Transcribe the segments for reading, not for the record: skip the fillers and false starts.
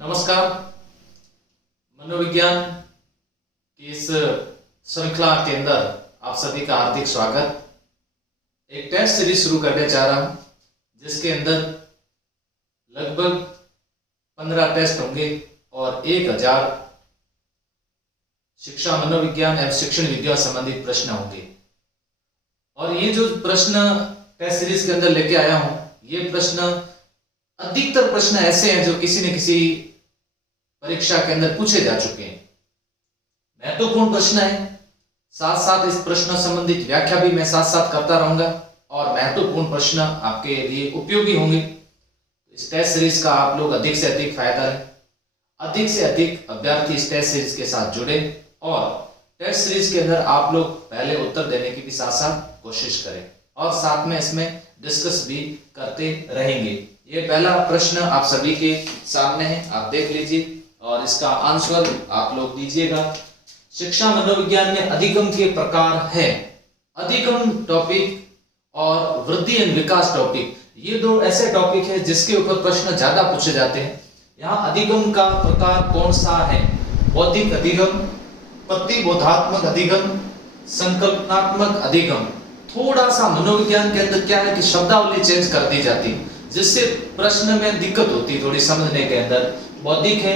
नमस्कार। मनोविज्ञान की इस श्रृंखला के अंदर आप सभी का हार्दिक स्वागत। एक टेस्ट सीरीज शुरू करने जा रहा हूं जिसके अंदर लगभग 15 टेस्ट होंगे और 1000 शिक्षा मनोविज्ञान एवं शिक्षण विज्ञान संबंधित प्रश्न होंगे। और ये जो प्रश्न टेस्ट सीरीज के अंदर लेके आया हूं, ये प्रश्न अधिकतर प्रश्न ऐसे हैं जो किसी न किसी परीक्षा के अंदर पूछे जा चुके हैं। महत्वपूर्ण प्रश्न है, साथ साथ इस प्रश्न संबंधित व्याख्या भी मैं साथ साथ करता रहूंगा और महत्वपूर्ण प्रश्न आपके लिए उपयोगी होंगे। इस टेस्ट सीरीज का आप लोग अधिक से अधिक फायदा लें, अधिक से अधिक अभ्यर्थी इस टेस्ट सीरीज के साथ जुड़े और टेस्ट सीरीज के अंदर आप लोग पहले उत्तर देने की भी साथ साथ कोशिश करें और साथ में इसमें डिस्कस भी करते रहेंगे। ये पहला प्रश्न आप सभी के सामने है, आप देख लीजिए और इसका आंसर आप लोग दीजिएगा। शिक्षा मनोविज्ञान में अधिगम के प्रकार है, अधिगम टॉपिक और वृद्धि एवं विकास टॉपिक, ये दो ऐसे टॉपिक है जिसके ऊपर प्रश्न ज्यादा पूछे जाते हैं। यहाँ अधिगम का प्रकार कौन सा है? बौद्धिक अधिगम, प्रतिबोधात्मक अधिगम, संकल्पनात्मक अधिगम। थोड़ा सा मनोविज्ञान के अंदर क्या है कि शब्दावली चेंज कर दी जाती है जिससे प्रश्न में दिक्कत होती है थोड़ी समझने के अंदर। बौद्धिक है,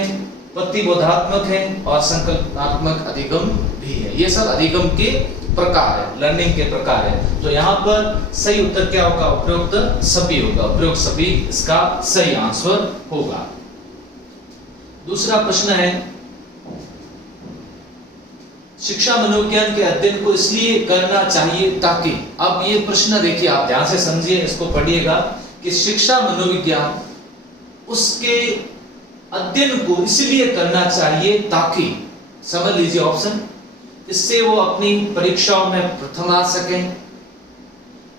प्रतिबोधात्मक है और संकल्पनात्मक अधिगम भी है। ये सब अधिगम के प्रकार है, लर्निंग के प्रकार है। तो यहाँ पर सही उत्तर क्या होगा? उपरोक्त सभी होगा, उपरोक्त सभी इसका सही आंसर होगा। दूसरा प्रश्न है, शिक्षा मनोविज्ञान के अध्ययन को इसलिए करना चाहिए ताकि, अब ये प्रश्न देखिए आप ध्यान से समझिए, इसको पढ़िएगा कि शिक्षा मनोविज्ञान उसके अध्ययन को इसलिए करना चाहिए ताकि, समझ लीजिए ऑप्शन, इससे वो अपनी परीक्षाओं में प्रथम आ सकें,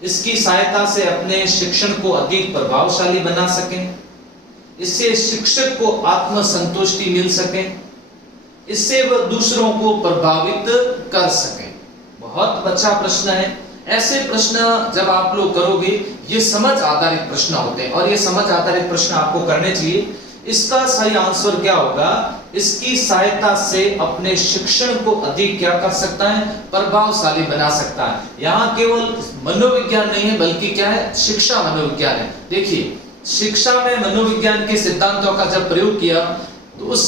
इसकी सहायता से अपने शिक्षण को अधिक प्रभावशाली बना सकें, इससे शिक्षक को आत्मसंतुष्टि मिल सके, इससे वह दूसरों को प्रभावित कर सके। बहुत अच्छा प्रश्न है। ऐसे प्रश्न जब आप लोग करोगे, ये समझ आधारित प्रश्न होते हैं और ये समझ आधारित प्रश्न आपको करने चाहिए। इसका सही आंसर क्या होगा? इसकी सहायता से अपने शिक्षण को अधिक क्या कर सकता है? प्रभावशाली बना सकता है। यहाँ केवल मनोविज्ञान नहीं है बल्कि क्या है? शिक्षा मनोविज्ञान है। देखिए, शिक्षा में मनोविज्ञान के सिद्धांतों का जब प्रयोग किया तो उस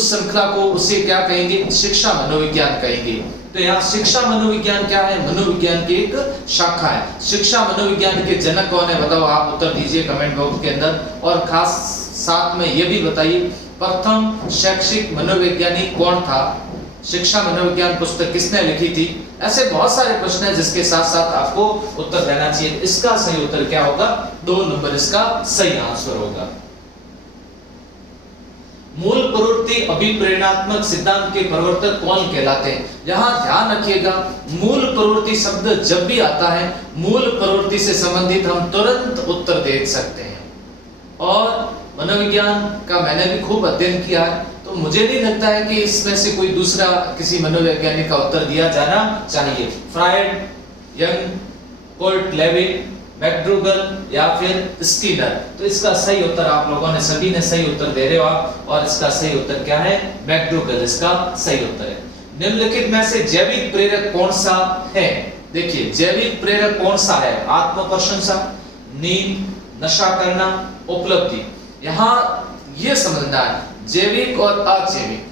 श्रृंखला को उसे क्या कहेंगे? शिक्षा मनोविज्ञान कहेंगे। तो यहाँ शिक्षा मनोविज्ञान क्या है? मनोविज्ञान की एक शाखा है। शिक्षा मनोविज्ञान के जनक कौन है? बताओ, आप उत्तर दीजिए कमेंट बॉक्स के अंदर। और खास साथ में ये भी बताइए, प्रथम शैक्षिक मनोवैज्ञानिक कौन था? शिक्षा मनोविज्ञान पुस्तक किसने लिखी थी? ऐसे बहुत सारे प्रश्न हैं जिसके साथ साथ आपको उत्तर देना चाहिए। इसका सही उत्तर क्या होगा? 2 नंबर इसका सही आंसर होगा। मूल प्रवृत्ति अभिप्रेरणात्मक सिद्धांत के प्रवर्तक कौन कहलाते हैं? यहां ध्यान रखिएगा, मूल प्रवृत्ति शब्द जब भी आता है, मूल प्रवृत्ति से संबंधित हम तुरंत उत्तर दे सकते हैं। और मनोविज्ञान का मैंने भी खूब अध्ययन किया है, तो मुझे नहीं लगता है कि इसमें से कोई दूसरा किसी मनोवैज्ञानिक का उत्तर दिया जाना चाहिए। Freud, Jung, Kurt Lewin, McDougall या फिर स्किनर। तो इसका सही उत्तर आप लोगों ने सभी ने सही उत्तर दे रहे हो आप, और इसका सही उत्तर क्या है? मैकडूगल इसका सही उत्तर है। निम्नलिखित में से जैविक प्रेरक कौन सा है? देखिए, जैविक प्रेरक कौन सा है? आत्म प्रशंसा, नींद, नशा करना, उपलब्धि। यहाँ ये समझना है, जैविक और अजैविक,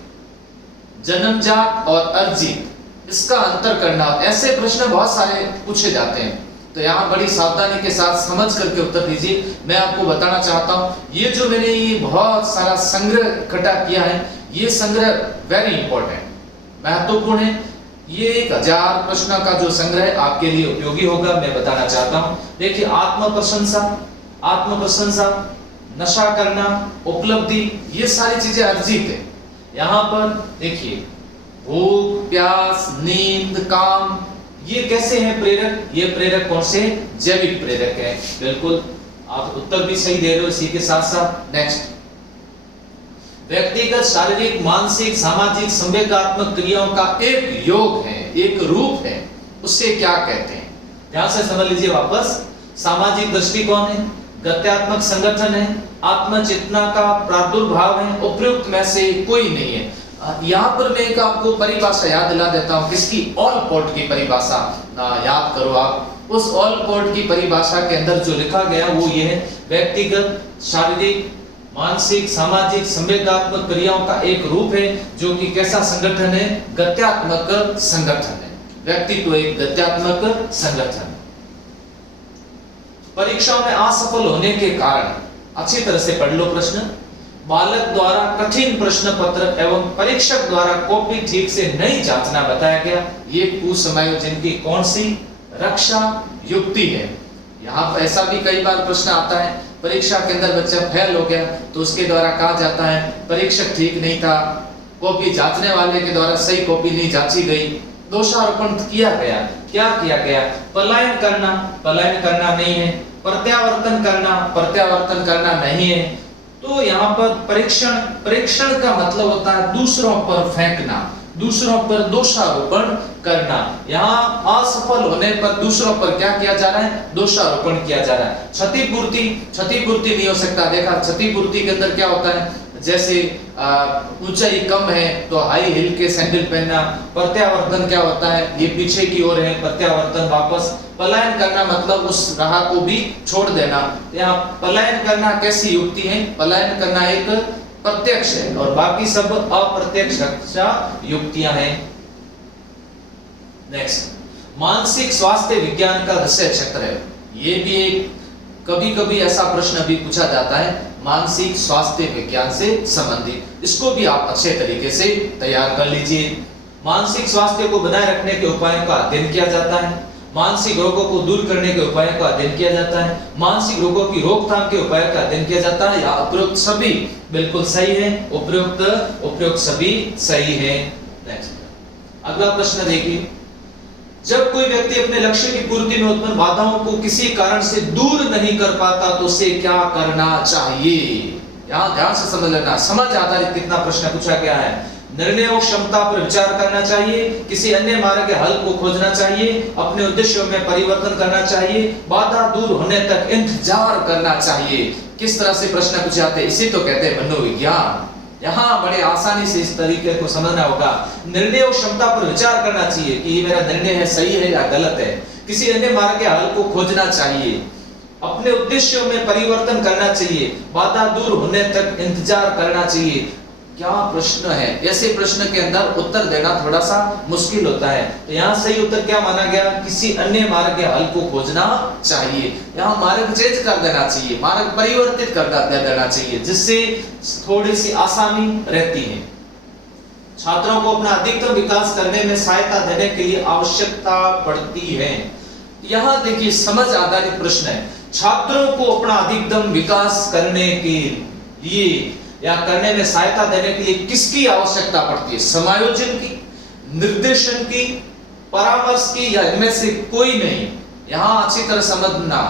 जन्मजात और अर्जित, इसका अंतर करना। ऐसे प्रश्न बहुत सारे पूछे जाते हैं, तो यहाँ बड़ी सावधानी के साथ समझ करके उत्तर दीजिए। मैं आपको बताना चाहता हूँ, ये जो मैंने ये बहुत सारा संग्रह इकट्ठा किया है, ये संग्रह वेरी इंपॉर्टेंट, महत्वपूर्ण है। ये 1000 प्रश्न का जो संग्रह आपके लिए उपयोगी होगा, मैं बताना चाहता हूँ। देखिए, आत्म प्रशंसा, नशा करना, उपलब्धि, ये सारी चीजें अर्जित है। यहाँ पर देखिए, भूख, प्यास, नींद, काम, ये कैसे हैं प्रेरक? ये प्रेरक कौन से? जैविक प्रेरक है। बिल्कुल, आप उत्तर भी सही दे रहे हो। इसी के साथ साथ नेक्स्ट, व्यक्तिगत शारीरिक, मानसिक, सामाजिक, संवेगात्मक क्रियाओं का एक योग है, एक रूप है, उससे क्या कहते हैं? ध्यान से समझ लीजिए वापस। सामाजिक दृष्टिकोण है, गत्यात्मक संगठन है, आत्मचेतना का प्रादुर्भाव है, उपयुक्त में से कोई नहीं है। यहाँ पर मैं एक आपको परिभाषा याद दिला देता हूँ, किसकी? ऑलपोर्ट की परिभाषा याद करो आप। उस ऑलपोर्ट की परिभाषा के अंदर जो लिखा गया वो ये है, व्यक्तिगत, शारीरिक, मानसिक, सामाजिक, संवेगात्मक क्रियाओं का एक रूप है जो कि कैसा संगठन है? गत्यात्मक संगठन है। व्यक्तित्व एक गत्यात्मक संगठन। परीक्षाओं में असफल होने के कारण, अच्छी तरह से पढ़ लो प्रश्न, बालक द्वारा कठिन प्रश्न पत्र एवं परीक्षक द्वारा कॉपी ठीक से नहीं जांचना बताया गया। ये कुसमायोजन की कौन सी रक्षा युक्ति है? यहाँ पर ऐसा भी कई बार प्रश्न आता है, परीक्षा के अंदर बच्चा फेल हो गया तो उसके द्वारा कहा जाता है परीक्षक ठीक नहीं था, कॉपी जांचने वाले के द्वारा सही कॉपी नहीं जांची गई, दोषारोपण किया गया। क्या किया गया? पलायन करना, पलायन करना नहीं है, प्रत्यावर्तन करना नहीं है। तो यहाँ पर परीक्षण का मतलब होता है दूसरों पर फेंकना, दूसरों पर दोषारोपण करना। यहाँ असफल होने पर दूसरों पर क्या किया जा रहा है? दोषारोपण किया जा रहा है। क्षतिपूर्ति नहीं हो सकता। देखा, क्षतिपूर्ति के अंदर क्या होता है? जैसे ऊंचाई कम है तो हाई हिल के सैंडल पहनना। प्रत्यावर्तन क्या होता है? ये पीछे की ओर है, प्रत्यावर्तन वापस। पलायन करना मतलब उस राह को भी छोड़ देना। यहाँ पलायन करना कैसी युक्ति है? पलायन करना एक प्रत्यक्ष है और बाकी सब अप्रत्यक्ष रक्षा युक्तियां हैं। नेक्स्ट, मानसिक स्वास्थ्य विज्ञान का विषय क्षेत्र है। ये भी एक कभी-कभी ऐसा प्रश्न भी पूछा जाता है, मानसिक स्वास्थ्य विज्ञान से संबंधित। इसको भी आप अच्छे तरीके से तैयार कर लीजिए। मानसिक स्वास्थ्य को बनाए रखने के उपायों का अध्ययन किया जाता है, मानसिक रोगों को दूर करने के उपायों का अध्ययन किया जाता है, मानसिक रोगों की रोकथाम के उपायों का अध्ययन किया जाता है। या उपरोक्त सभी बिल्कुल सही है, उपरोक्त सभी सही है। नेक्स्ट, अगला प्रश्न देखिए, जब कोई व्यक्ति अपने लक्ष्य की पूर्ति में उत्पन्न बाधाओं को किसी कारण से दूर नहीं कर पाता तो उसे क्या करना चाहिए? यहाँ ध्यान से समझ लेना, समझ आधारित कितना प्रश्न पूछा गया है। निर्णय और क्षमता पर विचार करना चाहिए, किसी अन्य मार्ग के हल को खोजना चाहिए, अपने उद्देश्यों में परिवर्तन करना चाहिए, बाधा दूर होने तक इंतजार करना चाहिए। किस तरह से प्रश्न पूछे जाते हैं? इसी तो कहते हैं मनोविज्ञान। यहाँ बड़े आसानी से इस तरीके को समझना होगा। निर्णय और क्षमता पर विचार करना चाहिए कि ये मेरा निर्णय है, सही है या गलत है। किसी अन्य मार्ग के हल को खोजना चाहिए, अपने उद्देश्यों में परिवर्तन करना चाहिए, बाधा दूर होने तक इंतजार करना चाहिए। क्या प्रश्न है? ऐसे प्रश्न के अंदर उत्तर देना थोड़ा सा मुश्किल होता है। तो यहाँ सही उत्तर क्या माना गया? किसी अन्य मार्ग के हल को खोजना चाहिए। यहाँ मार्ग चेंज कर देना चाहिए, मार्ग परिवर्तित कर देना चाहिए, जिससे थोड़ी सी आसानी रहती है। छात्रों को अपना अधिकतम विकास करने में सहायता देने के लिए आवश्यकता पड़ती है। यहाँ देखिए, समझ आधारित प्रश्न है। छात्रों को अपना अधिकतम विकास करने के लिए या करने में सहायता देने के लिए किसकी आवश्यकता पड़ती है? समायोजन की, निर्देशन की, परामर्श की, या इनमें से कोई नहीं? यहाँ अच्छी तरह समझना,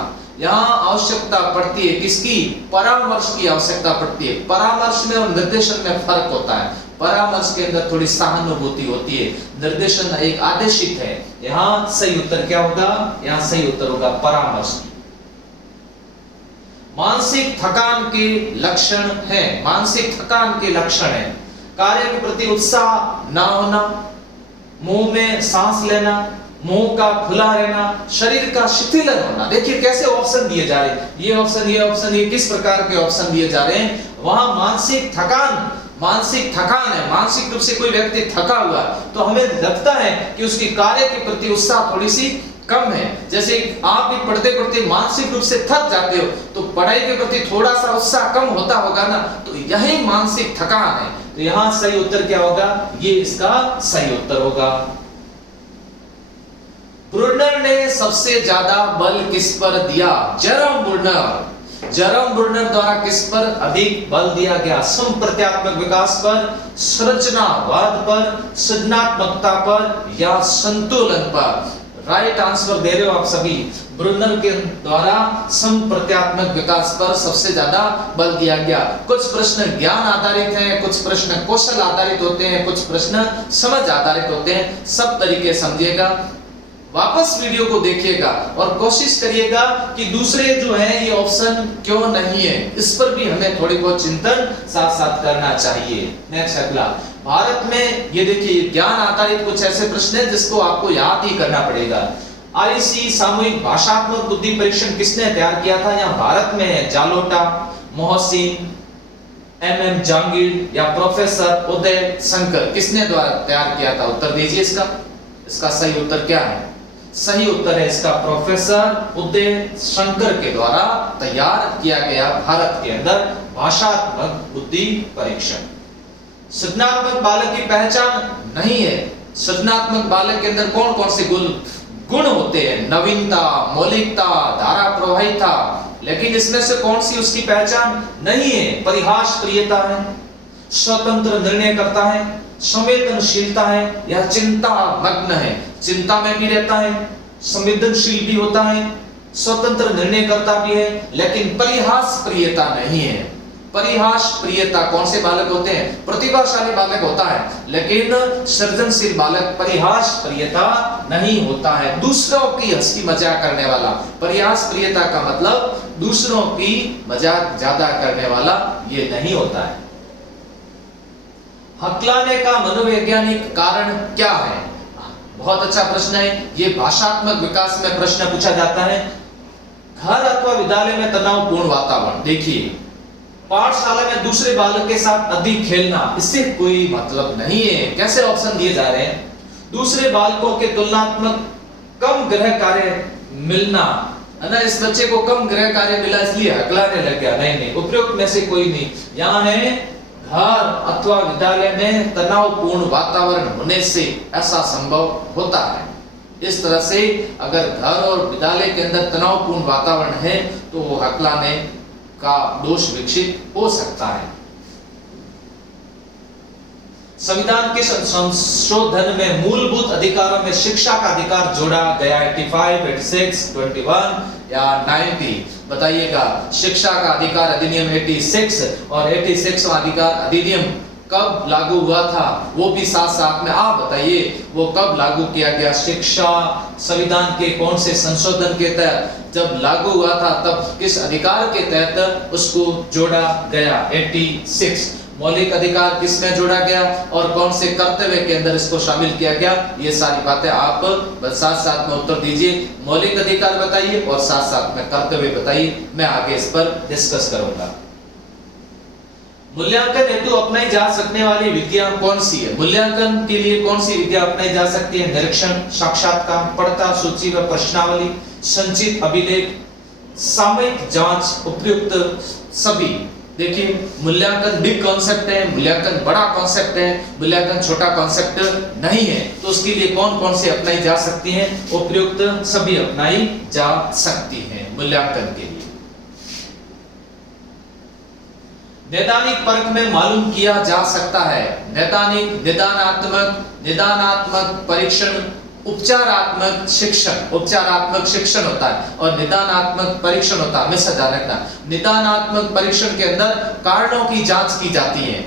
यहाँ आवश्यकता पड़ती है किसकी? परामर्श की आवश्यकता पड़ती है। परामर्श में और निर्देशन में फर्क होता है। परामर्श के अंदर थोड़ी सहानुभूति होती है, निर्देशन एक आदेशित है। यहाँ सही उत्तर क्या होगा? यहाँ सही उत्तर होगा परामर्श। मानसिक थकान के लक्षण है, मानसिक थकान के लक्षण है कार्य के प्रति उत्साह ना होना, मुंह में सांस लेना, मुंह का खुला रहना, शरीर का शिथिलन होना। देखिए कैसे ऑप्शन दिए जा रहे हैं, ये ऑप्शन, ये किस प्रकार के ऑप्शन दिए जा रहे हैं। वहां मानसिक थकान है, मानसिक रूप से कोई व्यक्ति थका हुआ तो हमें लगता है कि उसकी कार्य के प्रति उत्साह थोड़ी सी कम है। जैसे आप भी पढ़ते पढ़ते मानसिक रूप से थक जाते हो तो पढ़ाई के प्रति थोड़ा सा उत्साह कम होता होगा ना, तो यही मानसिक थकान है। तो यहाँ सही उत्तर क्या होगा? ये इसका सही उत्तर होगा। ब्रुनर ने सबसे ज्यादा बल किस पर दिया? जेरोम ब्रुनर द्वारा किस पर अधिक बल दिया गया? संप्रत्यात्मक विकास पर, संरचनावाद पर, सृजनात्मकता पर, या संतुलन पर? राइट आंसर दे रहे हो आप सभी। ब्रुनर के द्वारा संप्रत्यात्मक विकास पर सबसे ज्यादा बल दिया गया। कुछ प्रश्न ज्ञान आधारित हैं, कुछ प्रश्न कौशल आधारित होते हैं, कुछ प्रश्न समझ आधारित होते हैं। सब तरीके समझिएगा। वापस वीडियो को देखिएगा और कोशिश करिएगा कि दूसरे जो है ये ऑप्शन क्यों नहीं है, इस पर भी हमें थोड़ी बहुत चिंतन साथ साथ करना चाहिए। नेक्स्ट अगला, भारत में ये देखिए ज्ञान आधारित कुछ ऐसे प्रश्न है जिसको आपको याद ही करना पड़ेगा। आईसी सामूहिक भाषात्मक बुद्धि परीक्षण किसने तैयार किया था? यहाँ भारत में है जालोटा, मोहसिन, एमएम जहांगीर या प्रोफेसर उदय शंकर, किसने द्वारा तैयार किया था? उत्तर दीजिए इसका सही उत्तर क्या है? सही उत्तर है इसका प्रोफेसर उदय शंकर के द्वारा तैयार किया गया भारत के अंदर भाषात्मक बुद्धि परीक्षण। सृजनात्मक बालक की पहचान नहीं है। सृजनात्मक बालक के अंदर कौन कौन से गुण होते हैं? नवीनता, मौलिकता, धारा प्रवाहिता, लेकिन इसमें से कौन सी उसकी पहचान नहीं है? परिहास प्रियता है, स्वतंत्र निर्णय करता है, संवेदनशीलता है या चिंता मग्न है? चिंता में भी रहता है, संवेदनशील भी होता है, स्वतंत्र निर्णय करता भी है, लेकिन परिहास प्रियता नहीं है। परिहास प्रियता कौन से बालक होते हैं? प्रतिभाशाली बालक होता है, लेकिन सृजनशील बालक परिहास प्रियता नहीं होता है। दूसरों की हंसी मजाक करने वाला। परिहास प्रियता का मतलब दूसरों की मजाक ज्यादा करने वाला ये नहीं होता है। हकलाने का मनोवैज्ञानिक कारण क्या है? बहुत अच्छा प्रश्न है ये। भाषात्मक विकास में प्रश्न पूछा जाता है। घर अथवा विद्यालय में तनावपूर्ण वातावरण। देखिए, पाठशाला में दूसरे बालक के साथ अधिक खेलना, इससे कोई मतलब नहीं है। कैसे ऑप्शन दिए जा रहे हैं? दूसरे बालकों के तुलनात्मक कम गृह कार्य मिलना, है ना? इस बच्चे को कम गृह कार्य मिला इसलिए हकलाने लग गया। नहीं, उपयुक्त में से कोई नहीं। यहाँ है घर अथवा विद्यालय में तनावपूर्ण वातावरण होने से ऐसा संभव होता है। इस तरह से अगर घर और विद्यालय के अंदर तनावपूर्ण वातावरण है तो वो हकलाने का दोष विकसित हो सकता है। संविधान के संशोधन में मूलभूत अधिकारों में शिक्षा का अधिकार जोड़ा गया 85, 86, 21 या 90? बताइएगा। शिक्षा का अधिकार अधिनियम 86 और 86वां अधिकार अधिनियम कब लागू हुआ था? वो भी साथ साथ में आप बताइए वो कब लागू किया गया? शिक्षा संविधान के कौन से संशोधन के तहत जब लागू हुआ था तब किस अधिकार के तहत उसको जोड़ा गया? 86। मौलिक अधिकार किसमें जोड़ा गया और कौन से कर्तव्य के अंदर इसको शामिल किया गया? ये सारी बातें आप साथ साथ में उत्तर दीजिए। मौलिक अधिकार बताइए और साथ साथ में कर्तव्य बताइए। मैं आगे इस पर डिस्कस करूंगा। मूल्यांकन हेतु अपनाई जा सकने वाली विधियां कौन सी है? मूल्यांकन के लिए कौन सी विधियां अपनाई जा सकती है? निरीक्षण, साक्षात्कार, पढ़ता सूची व प्रश्नावली, संचित अभिलेख, सामयिक जांच, उपयुक्त सभी। देखिए, मूल्यांकन बिग कॉन्सेप्ट है, मूल्यांकन बड़ा कॉन्सेप्ट है, मूल्यांकन छोटा कॉन्सेप्ट नहीं है। तो उसके लिए कौन कौन से अपनाई जा सकती हैं? उपयुक्त सभी अपनाई जा सकती हैं मूल्यांकन के लिए। नैदानिक परख में मालूम किया जा सकता है। नैदानिक, निदानात्मक परीक्षण, उपचारात्मक शिक्षण होता है और निदानात्मक परीक्षण होता है। हमेशा ध्यान रखना, निदानात्मक परीक्षण के अंदर कारणों की जांच की जाती है।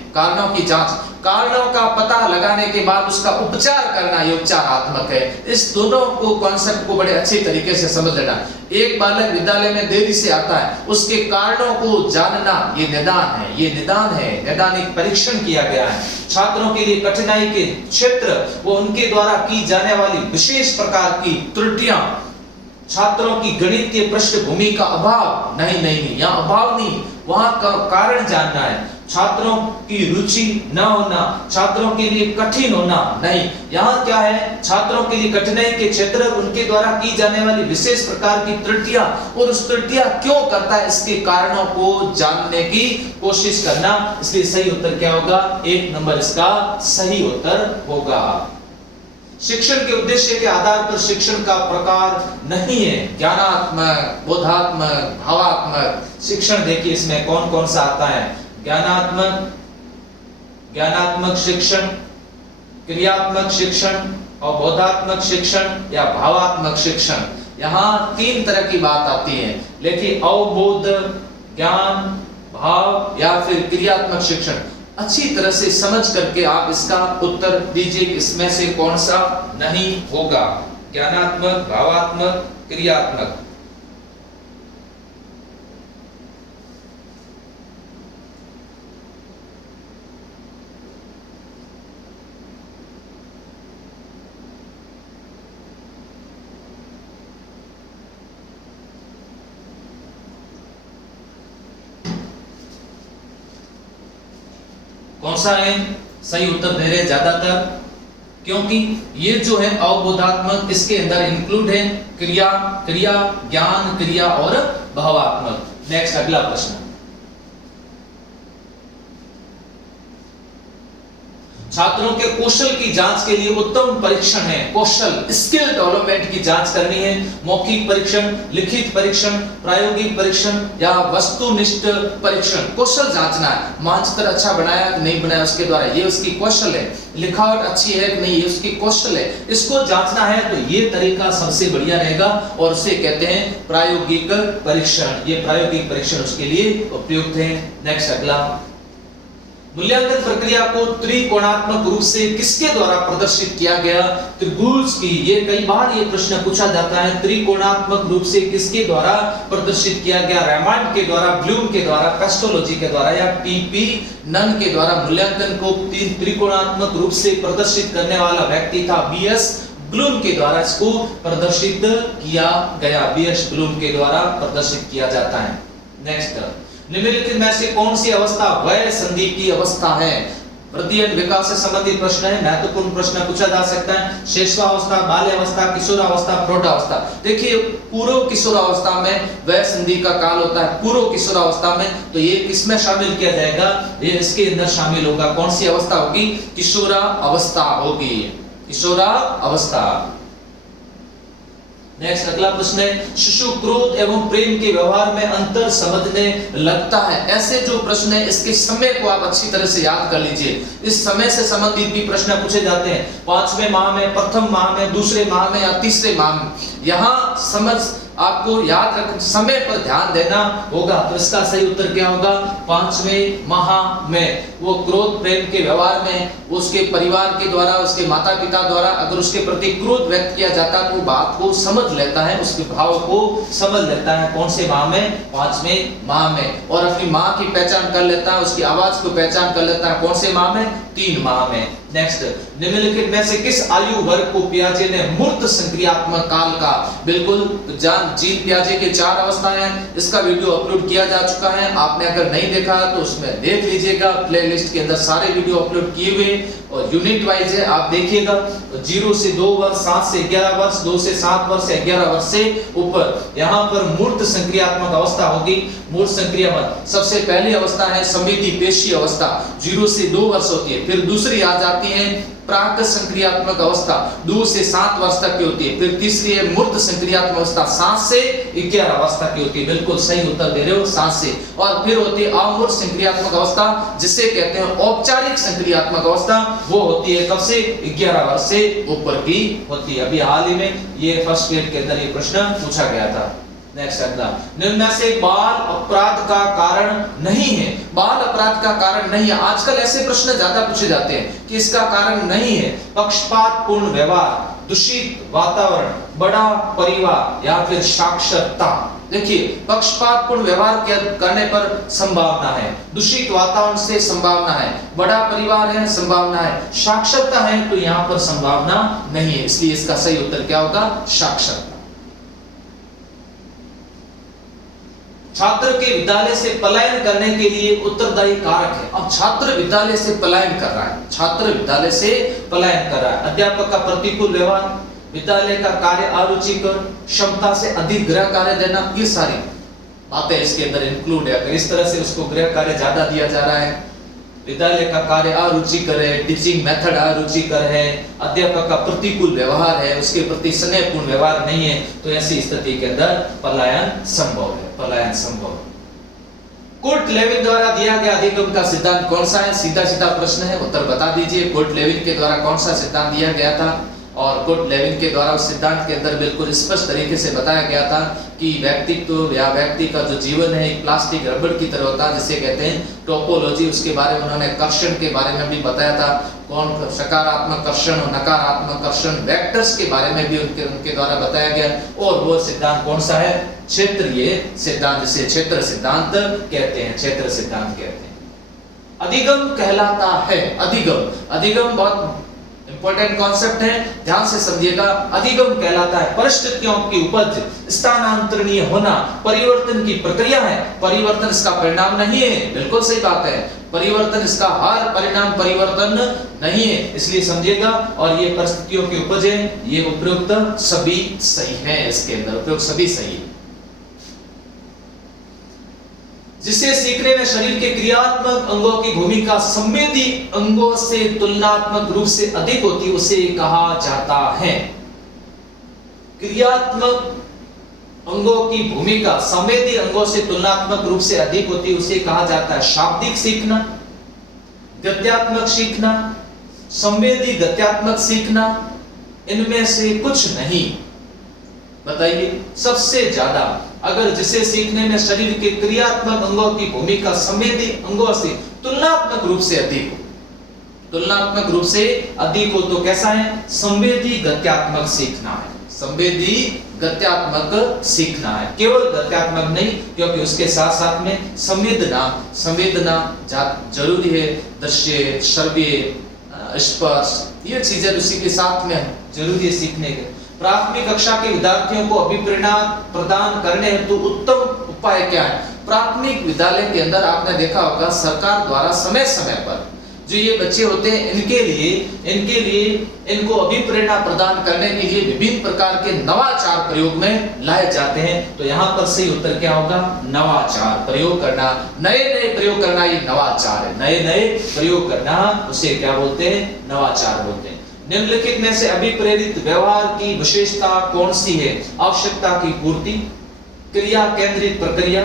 कारणों का पता लगाने के बाद उसका उपचार करना ये उपचारात्मक है। इस दोनों को कॉन्सेप्ट को बड़े अच्छे तरीके से समझ लेना। एक बालक विद्यालय में देरी से आता है, उसके कारणों को जानना ये निदान है। नैदानिक परीक्षण किया गया है। छात्रों के लिए कठिनाई के क्षेत्र वो उनके द्वारा की जाने वाली विशेष प्रकार की त्रुटियां, छात्रों की गणितीय पृष्ठभूमि का अभाव, नहीं, यहाँ अभाव नहीं, वहां का कारण जानना है। छात्रों की रुचि न होना, छात्रों के लिए कठिन होना नहीं, यहाँ क्या है? छात्रों के लिए कठिनाई के क्षेत्र, उनके द्वारा की जाने वाली विशेष प्रकार की त्रुटियां और उस त्रुटियां क्यों करता है इसके कारणों को जानने की कोशिश करना। इसलिए सही उत्तर क्या होगा? 1 नंबर इसका सही उत्तर होगा। शिक्षण के उद्देश्य के आधार पर शिक्षण का प्रकार नहीं है। ज्ञानात्मक, बोधात्मक, भावात्मक शिक्षण। देखिए इसमें कौन कौन सा आता है? ज्ञानात्मक शिक्षण, क्रियात्मक शिक्षण और बोधात्मक शिक्षण या भावात्मक शिक्षण। यहाँ 3 तरह की बात आती है। लेकिन अवबोध, ज्ञान, भाव या फिर क्रियात्मक शिक्षण अच्छी तरह से समझ करके आप इसका उत्तर दीजिए, इसमें से कौन सा नहीं होगा। ज्ञानात्मक, भावात्मक, क्रियात्मक। कौन सा है सही उत्तर दे रहे ज्यादातर, क्योंकि ये जो है अवबोधात्मक, इसके अंदर इंक्लूड है क्रिया, क्रिया, ज्ञान, क्रिया और भावात्मक। नेक्स्ट अगला प्रश्न, छात्रों के कौशल की जांच के लिए उत्तम परीक्षण है। कौशल, स्किल डेवलपमेंट की जांच करनी है। मौखिक परीक्षण, लिखित परीक्षण, प्रायोगिक परीक्षण या वस्तुनिष्ठ परीक्षण। कौशल जांचना है, मानचित्र अच्छा बनाया कि नहीं बनाया उसके द्वारा, ये उसकी कौशल है। लिखावट अच्छी है कि नहीं, ये उसकी कौशल है। इसको जांचना है तो ये तरीका सबसे बढ़िया रहेगा और उसे कहते हैं प्रायोगिक परीक्षण। ये प्रायोगिक परीक्षण उसके लिए उपयुक्त है। नेक्स्ट अगला, मूल्यांकन प्रक्रिया को त्रिकोणात्मक रूप से किसके द्वारा प्रदर्शित किया गया? त्रिभुज की। ये कई बार ये प्रश्न पूछा जाता है, त्रिकोणात्मक रूप से किसके द्वारा प्रदर्शित किया गया? रेमंड के द्वारा, ब्लूम के द्वारा, पेस्टोलॉजी के द्वारा या टीपी नन के द्वारा। मूल्यांकन को त्रिकोणात्मक रूप से प्रदर्शित करने वाला व्यक्ति था बीएस ब्लूम के द्वारा इसको प्रदर्शित किया गया। बीएस ब्लूम के द्वारा प्रदर्शित किया जाता है। नेक्स्ट, निम्नलिखित में से कौन सी अवस्था वय संधि की अवस्था है? वृद्धि विकास से संबंधित प्रश्न है, महत्वपूर्ण प्रश्न पूछा जा सकता है। शैशवावस्था, बाल्यावस्था, किशोरावस्था, प्रौढ़ावस्था। देखिए पूर्व किशोरावस्था में वय संधि का काल होता है, पूर्व किशोरावस्था में, तो ये किसमें शामिल किया जाएगा? ये इसके अंदर शामिल होगा। कौन सी अवस्था होगी? किशोरावस्था होगी, किशोरावस्था। नेक्स्ट अगला प्रश्न है, शिशु क्रोध एवं प्रेम के व्यवहार में अंतर समझने लगता है। ऐसे जो प्रश्न है इसके समय को आप अच्छी तरह से याद कर लीजिए। इस समय से संबंधित भी प्रश्न पूछे जाते हैं, 5वें माह में, प्रथम माह में, दूसरे माह में या तीसरे माह में। यहाँ समझ आपको याद रख, समय पर ध्यान देना होगा। तो इसका सही उत्तर क्या होगा? 5वें माह में। वो क्रोध प्रेम के व्यवहार में उसके परिवार के द्वारा, उसके माता पिता द्वारा अगर उसके प्रति क्रोध व्यक्त किया जाता है तो बात को समझ लेता है, उसके भाव को समझ लेता है। कौन से माह में? 5वें माह में। और अपनी माँ की पहचान कर लेता है, उसकी आवाज को पहचान कर लेता है। कौन से माह में? 3 माह में। नेक्स्ट, निम्नलिखित में से किस आयु वर्ग को पियाजे ने मूर्त संक्रियात्मक काल का? बिल्कुल जीन पियाजे के 4 अवस्थाएं हैं। इसका वीडियो अपलोड किया जा चुका है, आपने अगर नहीं देखा तो उसमें देख लीजिएगा। प्लेलिस्ट के अंदर सारे वीडियो अपलोड किए हुए और यूनिट वाइज है, आप देखिएगा। 0 से 2 वर्ष, 7 से 11 वर्ष, 2 से 7 वर्ष, 11 वर्ष से ऊपर। यहाँ पर मूर्त संक्रियात्मक अवस्था होगी। मूर्त संक्रियात्मक सबसे पहली अवस्था है संवेदी पेशी अवस्था, 0 से 2 वर्ष होती है। फिर दूसरी आ जाती है प्राक संक्रियात्मक अवस्था, 2 से 7 वर्ष तक की होती है। फिर तीसरी है मूर्त संक्रियात्मक अवस्था, 7 से 11 अवस्था की होती है। बिल्कुल सही उत्तर दे रहे हो, 7 से। और फिर होती है अमूर्त संक्रियात्मक अवस्था, जिसे कहते हैं औपचारिक संक्रियात्मक अवस्था। वो होती है कब से? 11 वर्ष से ऊपर की होती है। अभी हाल ही में ये फर्स्ट ग्रेड के अंदर ये प्रश्न पूछा गया था। नेक्स्ट अगला, निम्न में से बाल अपराध का कारण नहीं है। बाल अपराध का कारण नहीं है। आजकल ऐसे प्रश्न ज्यादा पूछे जाते हैं कि इसका कारण नहीं है। पक्षपातपूर्ण व्यवहार, दूषित वातावरण, बड़ा परिवार या फिर साक्षरता। देखिए पक्षपातपूर्ण व्यवहार करने पर संभावना है, दूषित वातावरण से संभावना है, बड़ा परिवार है संभावना है, साक्षरता है तो यहाँ पर संभावना नहीं है। इसलिए इसका सही उत्तर क्या होगा? साक्षरता। छात्र के विद्यालय से पलायन करने के लिए उत्तरदायी कारक है। अब छात्र विद्यालय से पलायन कर रहा है, छात्र विद्यालय से पलायन कर रहा है। अध्यापक का प्रतिकूल व्यवहार, विद्यालय का कार्य अरुचिकर, क्षमता से अधिक गृह कार्य देना, ये सारी बातें इसके अंदर इंक्लूड है। अगर इस तरह से उसको गृह कार्य ज्यादा दिया जा रहा है, विद्यालय का कार्य अरुचिकर है, टीचिंग मेथड अरुचिकर है, अध्यापक का प्रतिकूल व्यवहार है, उसके प्रति स्नेहपूर्ण व्यवहार नहीं है, तो ऐसी स्थिति के अंदर पलायन संभव है। पलायन संभव। कुर्ट लेविन द्वारा दिया गया अधिगम का सिद्धांत कौन सा है? सीधा सीधा प्रश्न है, उत्तर बता दीजिए। कुर्ट लेविन के द्वारा कौन सा सिद्धांत दिया गया था? और कुर्ट लेविन के द्वारा उस सिद्धांत के अंदर बिल्कुल स्पष्ट तरीके से बताया गया था कि व्यक्तित्व या व्यक्ति का जो जीवन है एक प्लास्टिक रबड़ की तरह होता है, जिसे कहते हैं टोपोलॉजी। उसके बारे में उन्होंने कर्षण के बारे में भी बताया था, कौन सकारात्मक कर्षण और नकारात्मक कर्षण, वेक्टर्स के बारे में भी उनके द्वारा बताया गया। और वो सिद्धांत कौन सा है? क्षेत्रीय सिद्धांत, जिसे क्षेत्र सिद्धांत कहते हैं, क्षेत्र सिद्धांत कहते हैं। अधिगम कहलाता है, अधिगम बहुत इंपॉर्टेंट कॉन्सेप्ट है, ध्यान से समझिएगा। अधिगम कहलाता है परिस्थितियों की उपज, स्थानांतरणीय होना, परिवर्तन की प्रक्रिया है। परिवर्तन इसका परिणाम नहीं है, बिल्कुल सही बात है। परिवर्तन इसका हर परिणाम परिवर्तन नहीं है, इसलिए समझिएगा। और ये परिस्थितियों की उपज है, ये उपयुक्त सभी सही है, इसके अंदर उपयुक्त सभी सही है। जिसे सीखने में शरीर के क्रियात्मक अंगों की भूमिका संवेदी अंगों से तुलनात्मक रूप से अधिक होती है, उसे कहा जाता है। क्रियात्मक अंगों की भूमिका संवेदी अंगों से तुलनात्मक रूप से अधिक होती है, उसे कहा जाता है शाब्दिक सीखना, गत्यात्मक सीखना, संवेदी गत्यात्मक सीखना। इनमें से कुछ नहीं। बताइए, सबसे ज्यादा अगर जिसे सीखने में शरीर के क्रियात्मक अंगों की भूमिका संवेदी अंगों से तुलनात्मक रूप से अधिक हो, तुलनात्मक रूप से अधिक हो तो कैसा है? संवेदी गत्यात्मक सीखना है, संवेदी गत्यात्मक सीखना है। केवल गत्यात्मक नहीं, क्योंकि उसके साथ साथ में संवेदना जरूरी है। दृश्य, श्रव्य, स्पर्श, ये चीजें उसी के साथ में जरूरी है सीखने के। प्राथमिक कक्षा के विद्यार्थियों को अभिप्रेरणा प्रदान करने हेतु उत्तम उपाय क्या है? प्राथमिक विद्यालय के अंदर आपने देखा होगा सरकार द्वारा समय समय पर जो ये बच्चे होते हैं इनके लिए इनको अभिप्रेरणा प्रदान करने के लिए विभिन्न प्रकार के नवाचार प्रयोग में लाए जाते हैं। तो यहाँ पर सही उत्तर क्या होगा? नवाचार, प्रयोग करना, नए प्रयोग करना, ये नवाचार है। नए प्रयोग करना, उसे क्या बोलते हैं? नवाचार बोलते हैं। निम्नलिखित में से अभिप्रेरित व्यवहार की विशेषता कौन सी है? आवश्यकता की पूर्ति, क्रिया केंद्रित प्रक्रिया,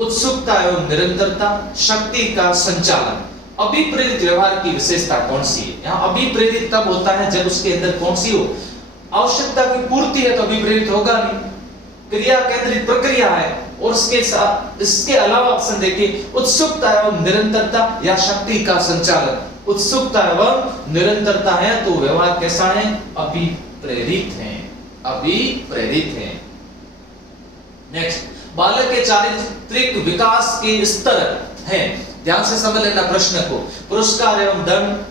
उत्सुकता एवं निरंतरता, शक्ति का संचालन। अभिप्रेरित व्यवहार की विशेषता कौन सी है? यहाँ अभिप्रेरित तब होता है जब उसके अंदर कौन सी हो? आवश्यकता की पूर्ति है तो अभिप्रेरित होगा नहीं। क्रिया केंद्रित प्रक्रिया है और उसके साथ इसके अलावा ऑप्शन देखिए, उत्सुकता एवं निरंतरता या शक्ति का संचालन। उत्सुकता एवं निरंतरता है तो व्यवहार कैसा है? अभिप्रेरित है, अभिप्रेरित है। नेक्स्ट, बालक के चारित्रिक विकास के स्तर हैं। ध्यान से समझ लेना प्रश्न को। पुरस्कार एवं दंड,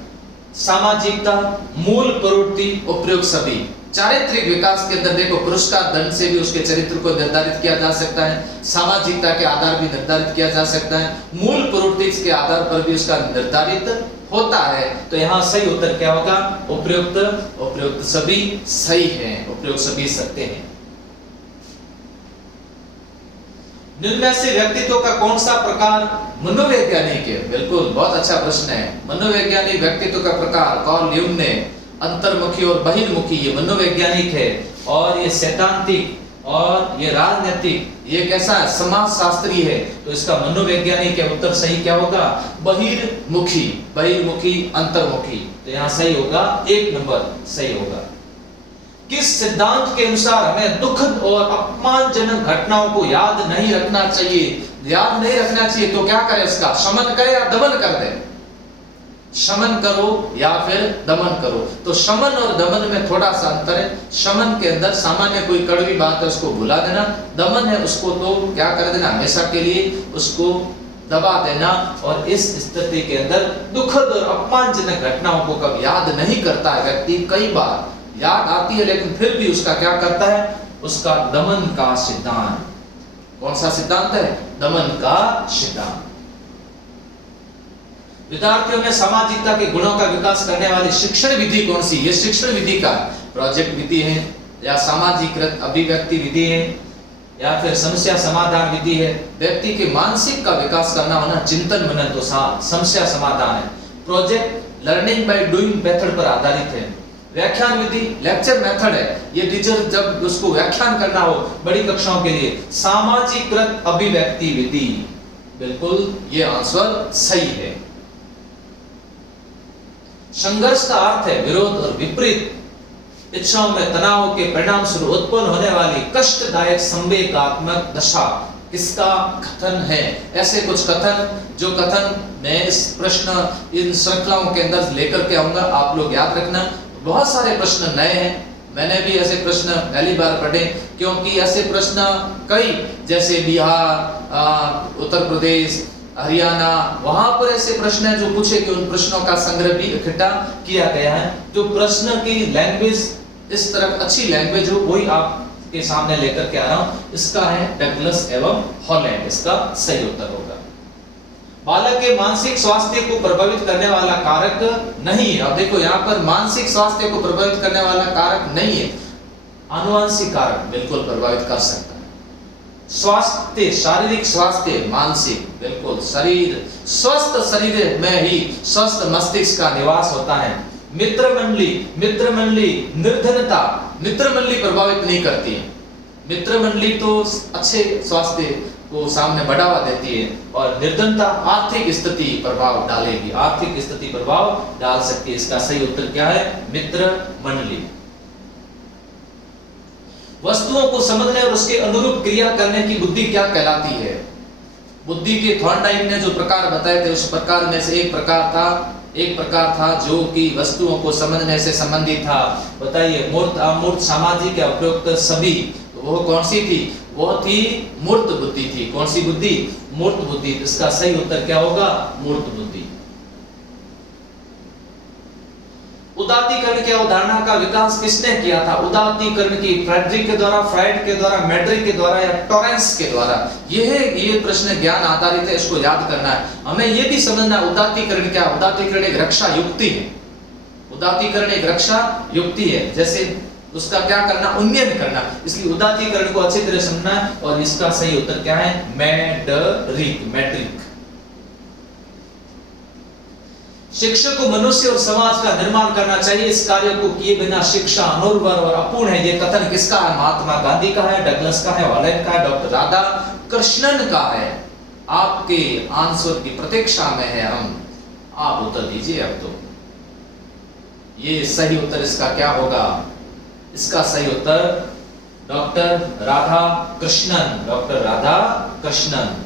सामाजिकता, मूल प्रवृत्ति, उपयोग सभी। चारित्रिक विकास के अंदर देखो, पुरस्कार दंड से भी उसके चरित्र को निर्धारित किया जा सकता है, सामाजिकता के आधार भी निर्धारित किया जा सकता है, मूल प्रवृत्ति के आधार पर भी उसका निर्धारित होता है। तो यहाँ सही उत्तर क्या होगा? उपयुक्त सभी सही है, उपयुक्त सभी सत्य है। निम्न से व्यक्तित्व का कौन सा प्रकार मनोवैज्ञानिक है? बिल्कुल, बहुत अच्छा प्रश्न है। मनोवैज्ञानिक व्यक्तित्व का प्रकार कार्ल यूंग ने अंतर्मुखी और बहिर्मुखी, ये मनोवैज्ञानिक है। और ये सैद्धांतिक और ये राजनीतिक, ये कैसा है? समाजशास्त्री है। तो इसका मनोवैज्ञानिक का उत्तर सही क्या होगा? बहिर्मुखी, अंतर्मुखी। तो यहाँ सही होगा, 1 नंबर सही होगा। किस सिद्धांत के अनुसार हमें दुखद और अपमानजनक घटनाओं को याद नहीं रखना चाहिए? याद नहीं रखना चाहिए तो क्या करें? इसका शमन करें या दमन कर दें? शमन करो या फिर दमन करो। तो शमन और दमन में थोड़ा सा अंतर है। शमन के अंदर सामान्य कोई कड़वी बात है उसको भुला देना, दमन है उसको तो क्या कर देना? हमेशा के लिए उसको दबा देना। और इस स्थिति के अंदर दुखद और अपमानजनक घटनाओं को कब याद नहीं करता है व्यक्ति, कई बार याद आती है लेकिन फिर भी उसका क्या करता है? उसका दमन का सिद्धांत। कौन सा सिद्धांत है? दमन का सिद्धांत। विद्यार्थियों में सामाजिकता के गुणों का विकास करने वाली शिक्षण विधि कौन सी? ये शिक्षण विधि का प्रोजेक्ट विधि है या सामाजिक अभिव्यक्ति विधि है या फिर समस्या समाधान विधि है। व्यक्ति के मानसिक का विकास करना होना चिंतन मनन, तो समस्या समाधान है। Project learning by doing method पर आधारित है। व्याख्यान विधि लेक्चर मेथड है, ये टीचर जब उसको व्याख्यान करना हो बड़ी कक्षाओं के लिए। सामाजिकृत अभिव्यक्ति विधि, बिल्कुल ये आंसर सही है। संघर्ष का अर्थ है विरोध और विपरीत इच्छाओं में तनाव के परिणाम स्वरूप उत्पन्न होने वाली कष्टदायक संवेगात्मक दशा किसका कथन है? ऐसे कुछ कथन जो कथन मैं इस प्रश्न इन श्रृंखलाओं के अंदर लेकर के आऊंगा, आप लोग याद रखना। बहुत सारे प्रश्न नए हैं, मैंने भी ऐसे प्रश्न पहली बार पढ़े, क्योंकि ऐसे प्रश्न कई जैसे बिहार, उत्तर प्रदेश, हरियाणा, वहां पर ऐसे प्रश्न हैं जो पूछे कि उन प्रश्नों का संग्रह भी इकट्ठा किया गया है। जो प्रश्न की लैंग्वेज इस तरह अच्छी लैंग्वेज हो वही आपके सामने लेकर के आ रहा हूं। इसका है डगलस एवं हॉलैंड, इसका सही उत्तर होगा। बालक के मानसिक स्वास्थ्य को प्रभावित करने वाला कारक नहीं है। अब देखो यहाँ पर मानसिक स्वास्थ्य को प्रभावित करने वाला कारक नहीं है, आनुवंशिक कारक बिल्कुल प्रभावित कर सकता है। स्वास्थ्य, शारीरिक स्वास्थ्य, मानसिक, बिल्कुल शरीर, स्वस्थ शरीर में ही स्वस्थ मस्तिष्क का निवास होता है। मित्रमंडली निर्धनता, मित्रमंडली प्रभावित नहीं करती है। मित्रमंडली तो अच्छे स्वास्थ्य को सामने बढ़ावा देती है, और निर्धनता आर्थिक स्थिति प्रभाव डालेगी, आर्थिक स्थिति प्रभाव डाल सकती है। इसका सही उत्तर क्या है? मित्रमंडली। वस्तुओं को समझने और उसके अनुरूप क्रिया करने की बुद्धि क्या कहलाती है? बुद्धि के थॉर्नडाइक ने जो प्रकार बताए थे उस प्रकार में से एक प्रकार था जो कि वस्तुओं को समझने से संबंधित था। बताइए, मूर्त, अमूर्त, सामाजिक या उपरोक्त सभी, वो कौन सी थी? वो थी मूर्त बुद्धि थी। कौन सी बुद्धि? मूर्त बुद्धि। इसका सही उत्तर क्या होगा? मूर्त बुद्धि। उदात्तीकरण की अवधारणा का विकास किसने किया था? उदात्तीकरण की फ्रेडरिक के द्वारा, फ्राइड के द्वारा, मेड्रिक के द्वारा या टॉरेंस के द्वारा? ये प्रश्न ज्ञान आधारित है, इसको याद करना है। हमें ये भी समझना है उदात्तीकरण क्या? उदात्तीकरण एक रक्षा युक्ति है। उदात्तीकरण एक रक्षा युक्ति है। जैसे उसका क्या करना? उन्नयन करना। इसलिए उदात्तीकरण को अच्छी तरह समझना है, और इसका सही उत्तर क्या है? मेड्रिक। शिक्षक को मनुष्य और समाज का निर्माण करना चाहिए, इस कार्य को किए बिना शिक्षा अनुर्वर और अपूर्ण है। ये कथन किसका है? महात्मा गांधी का है, डगलस का है, हॉलैंड का है, डॉक्टर राधा कृष्णन का है। आपके आंसर की प्रतीक्षा में है हम, आप उत्तर दीजिए। अब तो ये सही उत्तर इसका क्या होगा? इसका सही उत्तर doctor Radhakrishnan, doctor Radhakrishnan.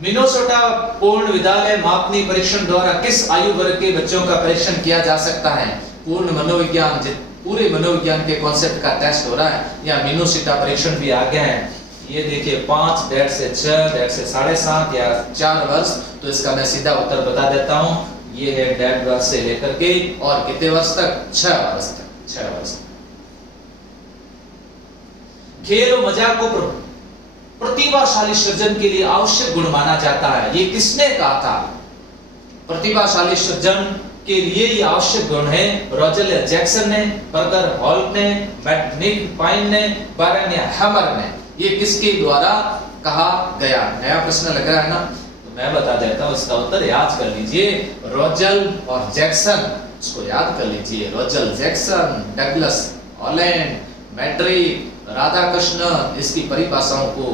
Minnesota पूर्ण विद्यालय मापनी परीक्षण द्वारा किस आयु वर्ग के बच्चों का परीक्षण किया जा सकता है? पूर्ण मनोविज्ञान, पूरे मनोविज्ञान के कॉन्सेप्ट का टेस्ट हो रहा है, या मिनेसोटा परीक्षण भी आ गया है। ये देखिए 5 से 6 से 7.5 या 4 वर्ष। तो इसका मैं सीधा उत्तर बता देता हूं, ये है 1.5 वर्ष से लेकर के और कितने वर्ष तक? 6 वर्ष तक। 6 वर्ष। खेल और मजाक को प्रतिभाशाली सृजन के लिए आवश्यक गुण माना जाता है। ये किसने कहा था? प्रतिभाशाली सृजन के लिए ये आवश्यक गुण है रोजर जैक्सन ने, बर्गर हॉल्ट ने, मैटनिक पाइन ने, बारन या हैमर ने। ये किसके द्वारा कहा गया? नया प्रश्न लग रहा है ना, तो मैं बता देता हूं इसका उत्तर, याद कर लीजिए। रोजर और जैक्सन, इसको याद कर लीजिए। रोजर जैक्सन, डगलस हॉलैंड, मैट्रिक, राधा कृष्ण, इसकी परिभाषाओं को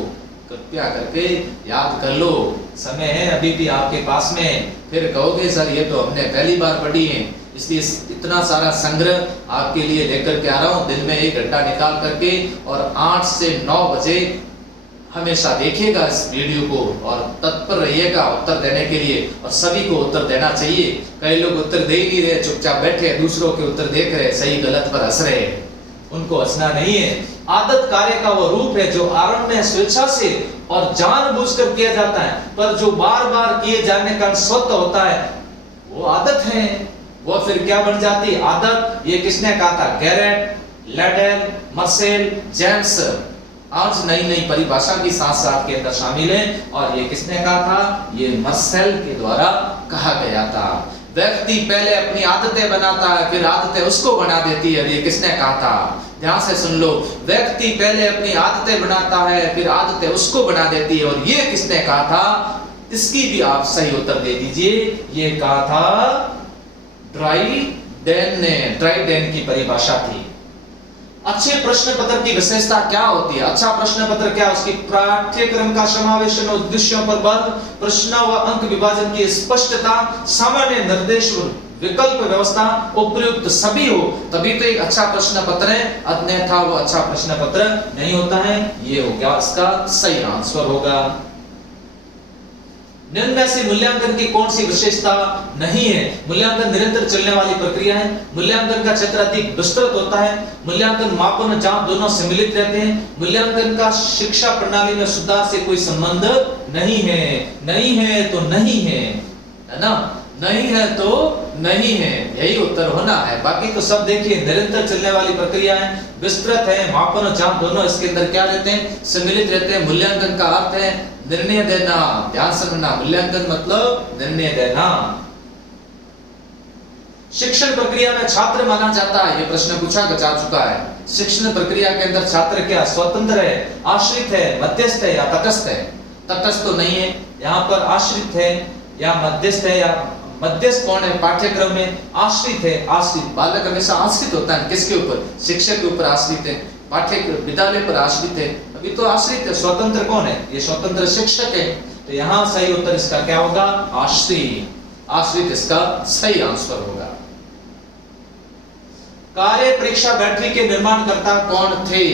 कृपया करके याद कर लो। समय है अभी भी आपके पास में। फिर कहोगे सर ये तो हमने पहली बार पढ़ी है, इसलिए इतना सारा संग्रह आपके लिए लेकर के आ रहा हूँ। दिन में 1 घंटा निकाल करके, और 8 से 9 बजे हमेशा देखिएगा इस वीडियो को, और तत्पर रहिएगा उत्तर देने के लिए। और सभी को उत्तर देना चाहिए। कई लोग उत्तर दे ही नहीं रहे, चुपचाप बैठे, दूसरों के उत्तर देख रहे, सही गलत पर हंस रहे। उनको हंसना नहीं है। आदत कार्य का वो रूप है जो आरंभ में स्वेच्छा से और जानबूझकर किया जाता है, पर जो बार बार किए जाने का स्वतः होता है, वो आदत है। वो फिर क्या बन जाती है? आदत। ये किसने कहा था? Garrett, Ladell, Mursell, James. आज नई नई परिभाषा की साथ साथ के अंदर शामिल है। और ये किसने कहा था? ये मर्सेल के द्वारा कहा गया था। व्यक्ति पहले अपनी आदतें बनाता है, फिर आदतें उसको बना देती है। ये किसने कहा था? ध्यान से सुन लो। व्यक्ति पहले अपनी आदतें बनाता है, फिर आदतें उसको बना देती है। और ये किसने कहा था? इसकी भी आप सही उत्तर दे दीजिए। ये कहा था ड्राइडेन ने। ड्राइडेन की परिभाषा थी। अच्छे प्रश्न पत्र की विशेषता क्या होती है? अच्छा प्रश्न पत्र क्या? उसकी पाठ्यक्रम का समावेशन, उद्देश्यों पर बल, प्रश्न व अंक विभाजन की स्पष्टता, सामान्य निर्देश और विकल्प व्यवस्था उपयुक्त सभी हो तभी तो एक अच्छा प्रश्न पत्र है, अन्यथा वो अच्छा प्रश्न पत्र नहीं होता है। ये हो गया इसका सही आंसर होगा। निम्न में से मूल्यांकन की कौन सी विशेषता नहीं है? मूल्यांकन निरंतर चलने वाली प्रक्रिया है, मूल्यांकन का क्षेत्र अधिक विस्तृत होता है, मूल्यांकन मापन जांच दोनों सम्मिलित रहते हैं, मूल्यांकन का शिक्षा प्रणाली में सुधार से कोई संबंध नहीं है। नहीं है तो नहीं है ना, नहीं है तो नहीं है, यही उत्तर होना है। बाकी तो सब देखिए निरंतर चलने वाली प्रक्रिया है, विस्तृत है, मापन और जांच दोनों इसके अंदर क्या रहते हैं? सम्मिलित रहते हैं। मूल्यांकन का अर्थ है निर्णय देना, ध्यान से सुनना, मूल्यांकन मतलब निर्णय देना। शिक्षण प्रक्रिया में छात्र माना जाता है, ये प्रश्न पूछा जा चुका है। शिक्षण प्रक्रिया के अंदर छात्र क्या स्वतंत्र है, आश्रित है, मध्यस्थ है या तटस्थ है? तटस्थ तो नहीं है, यहाँ पर आश्रित है या मध्यस्थ है। या मध्यस्थ कौन है? पाठ्यक्रम में आश्रित है। आश्रित बालक हमेशा आश्रित होता है, किसके ऊपर? शिक्षक के ऊपर आश्रित है, पाठ्यक्रम विद्यालय पर आश्रित है। अभी तो आश्रित है, स्वतंत्र कौन है? ये स्वतंत्र शिक्षक है। तो यहाँ सही उत्तर इसका क्या होगा? आश्रित। आश्रित इसका सही आंसर होगा। कार्य परीक्षा बैटरी के निर्माणकर्ता कौन थे?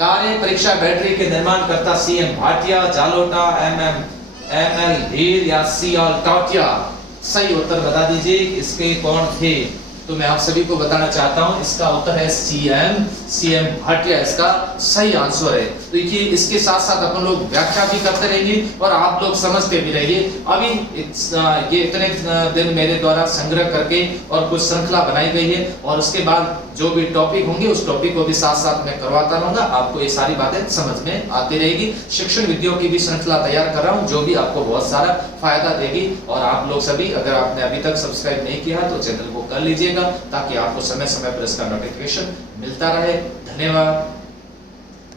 कार्य परीक्षा बैटरी के निर्माणकर्ता सीएम भाटिया, जालोटा, एमएल धीर या सीएल टाटिया? सही उत्तर बता दीजिए इसके कौन थे। तो मैं आप सभी को बताना चाहता हूं इसका उत्तर है सीएम भाटिया, इसका सही आंसर है। तो देखिए इसके साथ साथ अपन लोग व्याख्या भी करते रहेंगे और आप लोग समझते भी रहिए। अभी ये इतने दिन मेरे द्वारा संग्रह करके और कुछ श्रृंखला बनाई गई है और उसके बाद जो भी टॉपिक होंगे उस टॉपिक को भी साथ साथ मैं करवाता रहूंगा, आपको ये सारी बातें समझ में आती रहेगी। शिक्षण विधियों की भी श्रृंखला तैयार कर रहा हूँ जो भी आपको बहुत सारा फायदा देगी। और आप लोग सभी अगर आपने अभी तक सब्सक्राइब नहीं किया तो चैनल को कर लीजिएगा ताकि आपको समय समय पर इसका नोटिफिकेशन मिलता रहे। धन्यवाद।